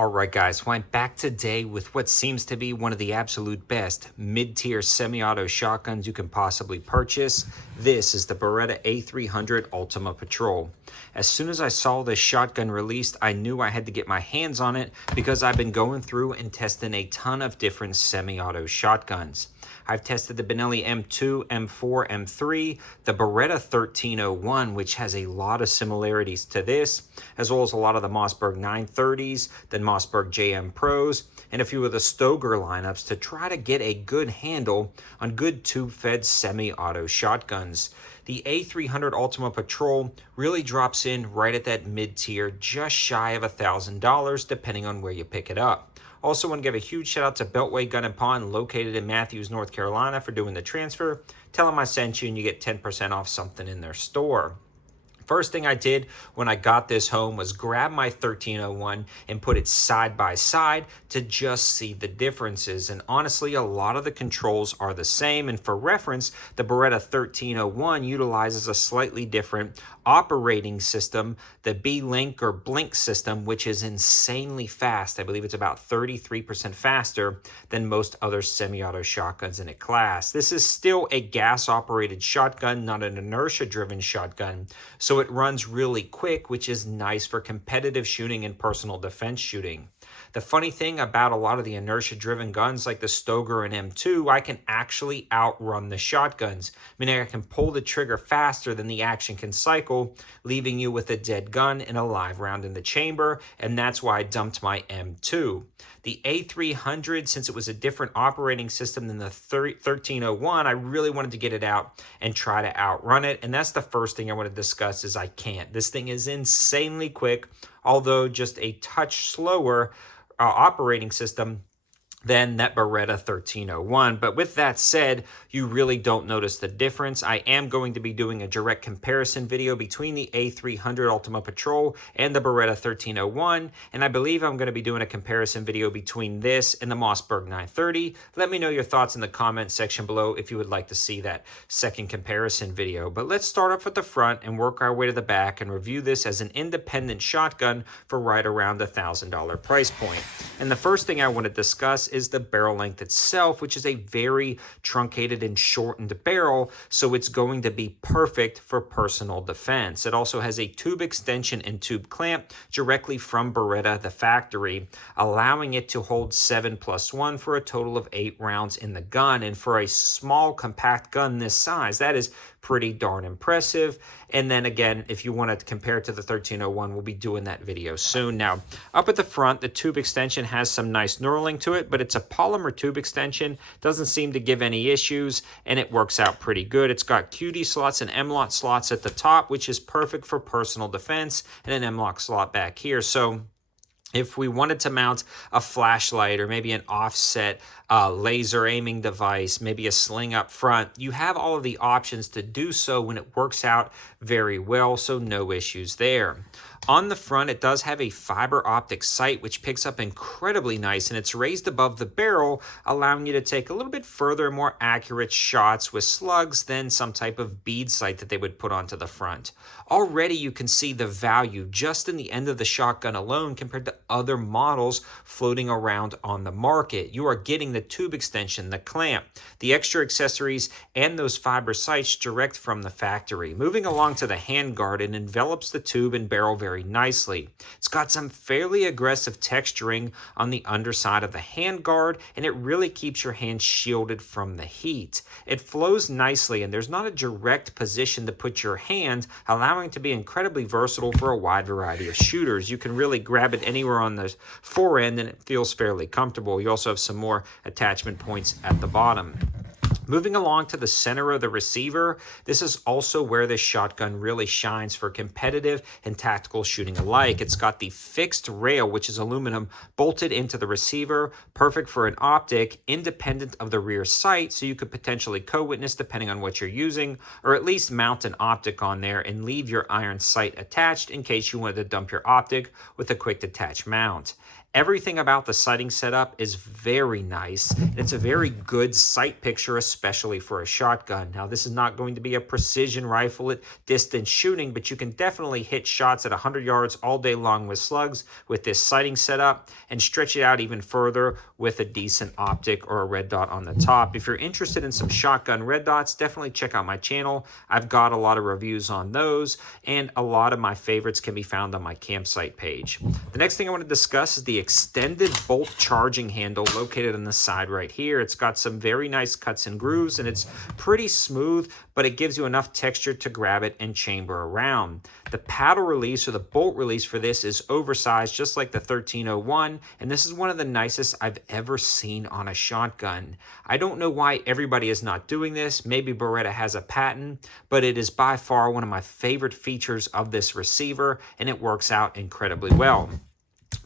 Alright guys, well I'm back today with what seems to be one of the absolute best mid-tier semi-auto shotguns you can possibly purchase. This is the Beretta A300 Ultima Patrol. As soon as I saw this shotgun released, I knew I had to get my hands on it because I've been going through and testing a ton of different semi-auto shotguns. I've tested the Benelli M2, M4, M3, the Beretta 1301, which has a lot of similarities to this, as well as a lot of the Mossberg 930s, the Mossberg JM Pros, and a few of the Stoeger lineups to try to get a good handle on good tube-fed semi-auto shotguns. The A300 Ultima Patrol really drops in right at that mid-tier, just shy of $1,000, depending on where you pick it up. Also want to give a huge shout out to Beltway Gun & Pawn located in Matthews, North Carolina for doing the transfer. Tell them I sent you and you get 10% off something in their store. First thing I did when I got this home was grab my 1301 and put it side by side to just see the differences. And honestly, a lot of the controls are the same. And for reference, the Beretta 1301 utilizes a slightly different operating system, the B-Link or Blink system, which is insanely fast. I believe it's about 33% faster than most other semi-auto shotguns in its class. This is still a gas-operated shotgun, not an inertia-driven shotgun. So it runs really quick, which is nice for competitive shooting and personal defense shooting. The funny thing about a lot of the inertia-driven guns like the Stoeger and M2, I can actually outrun the shotguns, meaning I can pull the trigger faster than the action can cycle, leaving you with a dead gun and a live round in the chamber, and that's why I dumped my M2. The A300, since it was a different operating system than the 1301, I really wanted to get it out and try to outrun it, and that's the first thing I want to discuss is I can't. This thing is insanely quick, although just a touch slower operating system than that Beretta 1301. But with that said, you really don't notice the difference. I am going to be doing a direct comparison video between the A300 Ultima Patrol and the Beretta 1301, and I believe I'm going to be doing a comparison video between this and the Mossberg 930. Let me know your thoughts in the comment section below if you would like to see that second comparison video. But let's start off at the front and work our way to the back and review this as an independent shotgun for right around the $1,000 price point. And the first thing I want to discuss is the barrel length itself, which is a very truncated and shortened barrel, so it's going to be perfect for personal defense. It also has a tube extension and tube clamp directly from Beretta, the factory, allowing it to hold 7+1 for a total of 8 rounds in the gun. And for a small, compact gun this size, that is pretty darn impressive. And then again, if you want to compare it to the 1301, we'll be doing that video soon. Now, up at the front, the tube extension has some nice knurling to it, but it's a polymer tube extension. Doesn't seem to give any issues, and it works out pretty good. It's got QD slots and M-LOK slots at the top, which is perfect for personal defense, and an M-LOK slot back here. So if we wanted to mount a flashlight or maybe an offset laser aiming device, maybe a sling up front, you have all of the options to do so when it works out very well, so no issues there. On the front, it does have a fiber optic sight, which picks up incredibly nice, and it's raised above the barrel, allowing you to take a little bit further, more accurate shots with slugs than some type of bead sight that they would put onto the front. Already you can see the value just in the end of the shotgun alone compared to other models floating around on the market. You are getting the tube extension, the clamp, the extra accessories, and those fiber sights direct from the factory. Moving along to the handguard, it envelops the tube and barrel very nicely. It's got some fairly aggressive texturing on the underside of the handguard, and it really keeps your hand shielded from the heat. It flows nicely, and there's not a direct position to put your hand, allowing it to be incredibly versatile for a wide variety of shooters. You can really grab it anywhere on the forend, and it feels fairly comfortable. You also have some more attachment points at the bottom. Moving along to the center of the receiver, this is also where this shotgun really shines for competitive and tactical shooting alike. It's got the fixed rail, which is aluminum, bolted into the receiver, perfect for an optic, independent of the rear sight, so you could potentially co-witness depending on what you're using, or at least mount an optic on there and leave your iron sight attached in case you wanted to dump your optic with a quick detach mount. Everything about the sighting setup is very nice. It's a very good sight picture, especially for a shotgun. Now, this is not going to be a precision rifle at distance shooting, but you can definitely hit shots at 100 yards all day long with slugs with this sighting setup and stretch it out even further with a decent optic or a red dot on the top. If you're interested in some shotgun red dots, definitely check out my channel. I've got a lot of reviews on those, and a lot of my favorites can be found on my campsite page. The next thing I want to discuss is the extended bolt charging handle located on the side right here. It's got some very nice cuts and grooves, and it's pretty smooth, but it gives you enough texture to grab it and chamber around. The paddle release or the bolt release for this is oversized, just like the 1301, and this is one of the nicest I've ever seen on a shotgun. I don't know why everybody is not doing this. Maybe Beretta has a patent, but it is by far one of my favorite features of this receiver, and it works out incredibly well.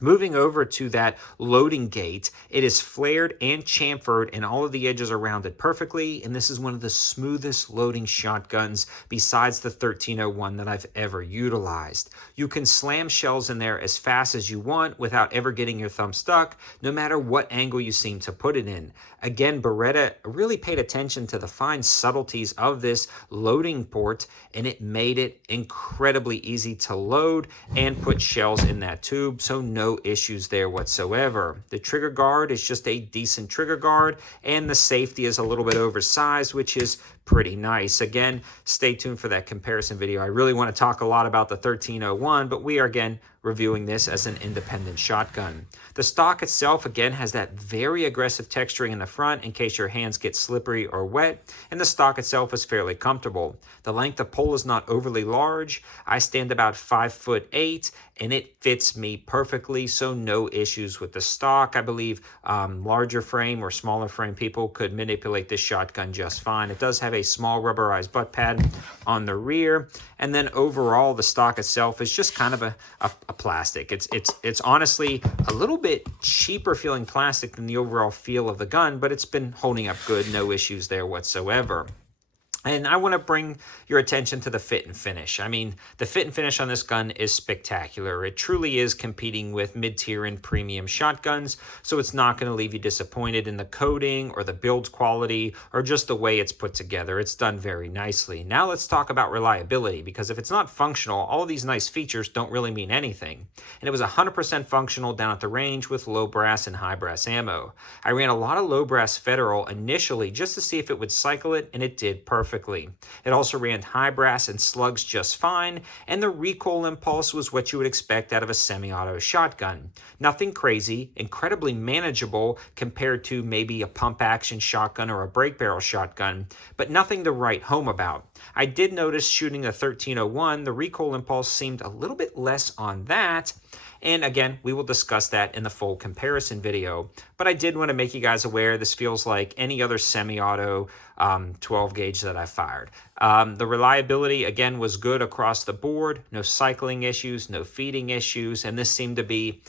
Moving over to that loading gate, it is flared and chamfered, and all of the edges are rounded perfectly, and this is one of the smoothest loading shotguns besides the 1301 that I've ever utilized. You can slam shells in there as fast as you want without ever getting your thumb stuck, no matter what angle you seem to put it in. Again, Beretta really paid attention to the fine subtleties of this loading port, and it made it incredibly easy to load and put shells in that tube, so no issues there whatsoever. The trigger guard is just a decent trigger guard, and the safety is a little bit oversized, which is pretty nice. Again, stay tuned for that comparison video. I really want to talk a lot about the 1301, but we are again reviewing this as an independent shotgun. The stock itself, again, has that very aggressive texturing in the front in case your hands get slippery or wet, and the stock itself is fairly comfortable. The length of pole is not overly large. I stand about 5'8", and it fits me perfectly, so no issues with the stock. I believe larger frame or smaller frame people could manipulate this shotgun just fine. It does have a small rubberized butt pad on the rear, and then overall the stock itself is just kind of a plastic. It's honestly a little bit cheaper feeling plastic than the overall feel of the gun, but it's been holding up good, no issues there whatsoever. And I want to bring your attention to the fit and finish. I mean, the fit and finish on this gun is spectacular. It truly is competing with mid-tier and premium shotguns, so it's not going to leave you disappointed in the coating or the build quality or just the way it's put together. It's done very nicely. Now let's talk about reliability, because if it's not functional, all of these nice features don't really mean anything. And it was 100% functional down at the range with low brass and high brass ammo. I ran a lot of low brass Federal initially just to see if it would cycle it, and it did perfectly. It also ran high brass and slugs just fine, and the recoil impulse was what you would expect out of a semi-auto shotgun. Nothing crazy, incredibly manageable compared to maybe a pump action shotgun or a break barrel shotgun, but nothing to write home about. I did notice shooting the 1301, the recoil impulse seemed a little bit less on that. And again, we will discuss that in the full comparison video. But I did want to make you guys aware this feels like any other semi-auto 12 gauge that I fired. The reliability, again, was good across the board. No cycling issues, no feeding issues. And this seemed to be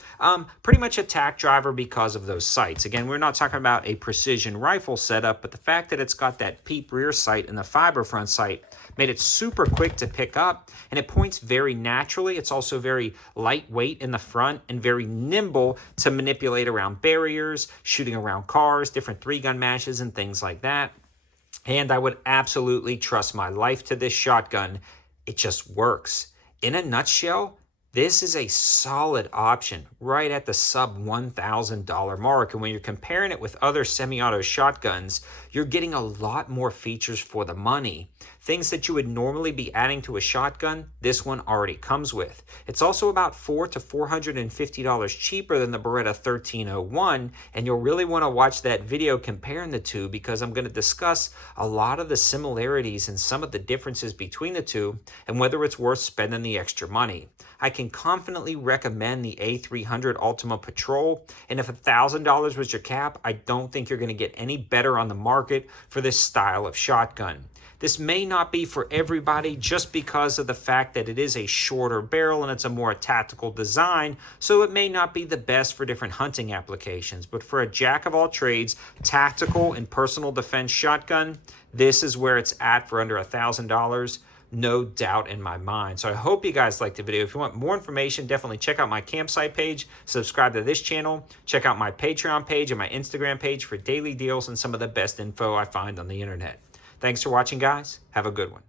pretty much a tack driver because of those sights. Again, we're not talking about a precision rifle setup, but the fact that it's got that PEEP rear sight and the fiber front sight made it super quick to pick up, and it points very naturally. It's also very lightweight in the front and very nimble to manipulate around barriers, shooting around cars, different 3-gun matches, and things like that. And I would absolutely trust my life to this shotgun. It just works. In a nutshell, this is a solid option right at the sub $1,000 mark. And when you're comparing it with other semi-auto shotguns, you're getting a lot more features for the money. Things that you would normally be adding to a shotgun, this one already comes with. It's also about $400 to $450 cheaper than the Beretta 1301, and you'll really want to watch that video comparing the two, because I'm going to discuss a lot of the similarities and some of the differences between the two and whether it's worth spending the extra money. I can confidently recommend the A300 Ultima Patrol, and if $1,000 was your cap, I don't think you're going to get any better on the market for this style of shotgun. This may not be for everybody just because of the fact that it is a shorter barrel and it's a more tactical design, so it may not be the best for different hunting applications. But for a jack of all trades, tactical and personal defense shotgun, this is where it's at for under $1,000. no doubt in my mind. So I hope you guys liked the video. If you want more information, definitely check out my campsite page, subscribe to this channel, check out my Patreon page and my Instagram page for daily deals and some of the best info I find on the internet. Thanks for watching, guys. Have a good one.